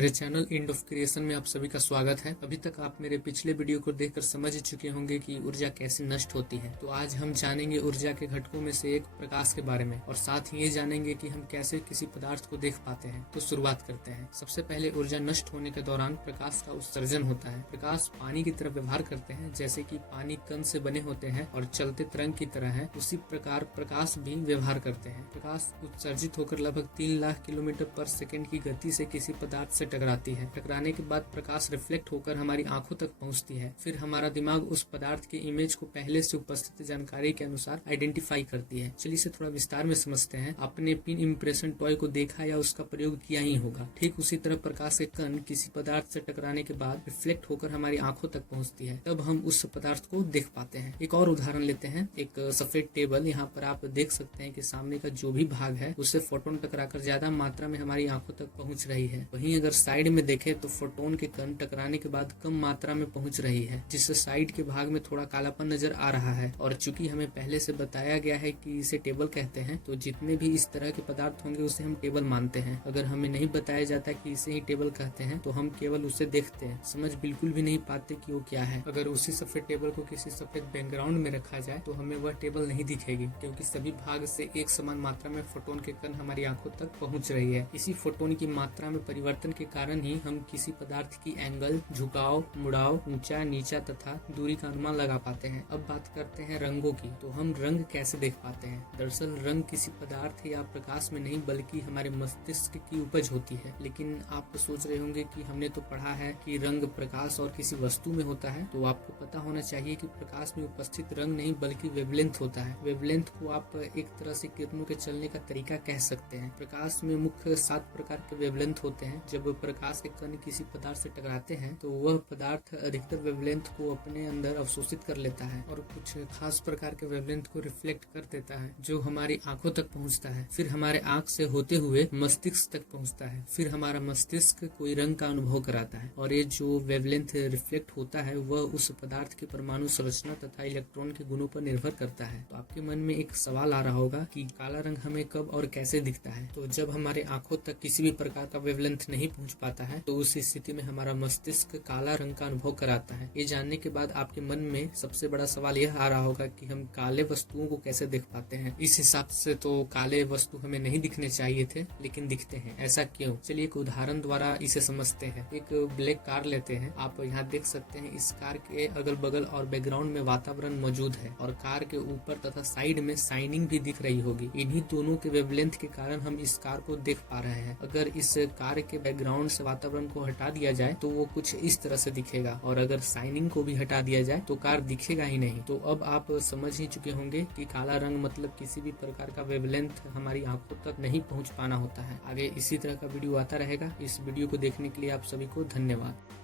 मेरे channel end of creation में आप सभी का स्वागत है। अभी तक आप मेरे पिछले वीडियो को देखकर समझ चुके होंगे कि ऊर्जा कैसे नष्ट होती है। तो आज हम जानेंगे ऊर्जा के घटकों में से एक प्रकाश के बारे में और साथ ही ये जानेंगे कि हम कैसे किसी पदार्थ को देख पाते हैं। तो शुरुआत करते हैं। सबसे पहले ऊर्जा नष्ट होने के दौरान प्रकाश का उत्सर्जन होता है। प्रकाश पानी की तरह व्यवहार करते हैं। जैसे कि पानी कण से बने होते हैं और चलते तरंग की तरह है, उसी प्रकार प्रकाश भी व्यवहार करते हैं। प्रकाश उत्सर्जित होकर लगभग 3 लाख किलोमीटर पर सेकेंड की गति से किसी पदार्थ से टकराती है। टकराने के बाद प्रकाश रिफ्लेक्ट होकर हमारी आंखों तक पहुंचती है। फिर हमारा दिमाग उस पदार्थ के इमेज को पहले से उपस्थित जानकारी के अनुसार आइडेंटिफाई करती है। चलिए इसे थोड़ा विस्तार में समझते हैं। आपने पिन इम्प्रेशन टॉय को देखा या उसका प्रयोग किया ही होगा। ठीक उसी तरह प्रकाश के कण किसी पदार्थ से टकराने के बाद रिफ्लेक्ट होकर हमारी आंखों तक पहुंचती है, तब हम उस पदार्थ को देख पाते हैं। एक और उदाहरण लेते हैं। एक सफेद टेबल, यहाँ पर आप देख सकते हैं कि सामने का जो भी भाग है उससे फोटोन टकराकर ज्यादा मात्रा में हमारी आंखों तक पहुंच रही है। वहीं अगर साइड में देखें तो फोटोन के कण टकराने के बाद कम मात्रा में पहुंच रही है, जिससे साइड के भाग में थोड़ा कालापन नजर आ रहा है। और चूंकि हमें पहले से बताया गया है कि इसे टेबल कहते हैं, तो जितने भी इस तरह के पदार्थ होंगे उसे हम टेबल मानते हैं। अगर हमें नहीं बताया जाता कि इसे ही टेबल कहते हैं तो हम केवल उसे देखते हैं, समझ बिल्कुल भी नहीं पाते कि वो क्या है। अगर उसी सफेद टेबल को किसी सफेद बैकग्राउंड में रखा जाए तो हमें वह टेबल नहीं दिखेगी, क्योंकि सभी भाग से एक समान मात्रा में फोटोन के कण हमारी आंखों तक पहुंच रही है। इसी फोटोन की मात्रा में परिवर्तन के कारण ही हम किसी पदार्थ की एंगल, झुकाव, मुड़ाव, ऊंचा, नीचा तथा दूरी का अनुमान लगा पाते हैं। अब बात करते हैं रंगों की। तो हम रंग कैसे देख पाते हैं? दरअसल रंग किसी पदार्थ या प्रकाश में नहीं बल्कि हमारे मस्तिष्क की उपज होती है। लेकिन आप सोच रहे होंगे कि हमने तो पढ़ा है कि रंग प्रकाश और किसी वस्तु में होता है। तो आपको पता होना चाहिए कि प्रकाश में उपस्थित रंग नहीं बल्कि वेवलेंथ होता है। वेवलेंथ को आप एक तरह से किरणों के चलने का तरीका कह सकते हैं। प्रकाश में मुख्य 7 प्रकार के वेवलेंथ होते हैं। जब प्रकाश के कण किसी पदार्थ से टकराते हैं तो वह पदार्थ अधिकतर वेवलेंथ को अपने अंदर अवशोषित कर लेता है और कुछ खास प्रकार के वेवलेंथ को रिफ्लेक्ट कर देता है, जो हमारी आंखों तक पहुंचता है। फिर हमारे आंख से होते हुए मस्तिष्क तक पहुंचता है। फिर हमारा मस्तिष्क कोई रंग का अनुभव कराता है और ये जो वेवलेंथ रिफ्लेक्ट होता है वह उस पदार्थ की परमाणु संरचना तथा इलेक्ट्रॉन के गुणों पर निर्भर करता है। तो आपके मन में एक सवाल आ रहा होगा कि काला रंग हमें कब और कैसे दिखता है? तो जब हमारे आंखों तक किसी भी प्रकार का वेवलेंथ नहीं पहुंच पाता है तो उस स्थिति में हमारा मस्तिष्क काला रंग का अनुभव कराता है। ये जानने के बाद आपके मन में सबसे बड़ा सवाल यह आ रहा होगा कि हम काले वस्तुओं को कैसे देख पाते हैं। इस हिसाब से तो काले वस्तु हमें नहीं दिखने चाहिए थे, लेकिन दिखते हैं। ऐसा क्यों? चलिए एक उदाहरण द्वारा इसे समझते हैं। एक ब्लैक कार लेते हैं। आप यहाँ देख सकते हैं इस कार के अगल बगल और बैकग्राउंड में वातावरण मौजूद है और कार के ऊपर तथा साइड में शाइनिंग भी दिख रही होगी। इन्हीं दोनों के वेवलेंथ के कारण हम इस कार को देख पा रहे हैं। अगर इस कार के बैकग्राउंड से वातावरण को हटा दिया जाए तो वो कुछ इस तरह से दिखेगा, और अगर शाइनिंग को भी हटा दिया जाए तो कार दिखेगा ही नहीं। तो अब आप समझ ही चुके होंगे कि काला रंग मतलब किसी भी प्रकार का वेवलेंथ हमारी आंखों तक नहीं पहुंच पाना होता है। आगे इसी तरह का वीडियो आता रहेगा। इस वीडियो को देखने के लिए आप सभी को धन्यवाद।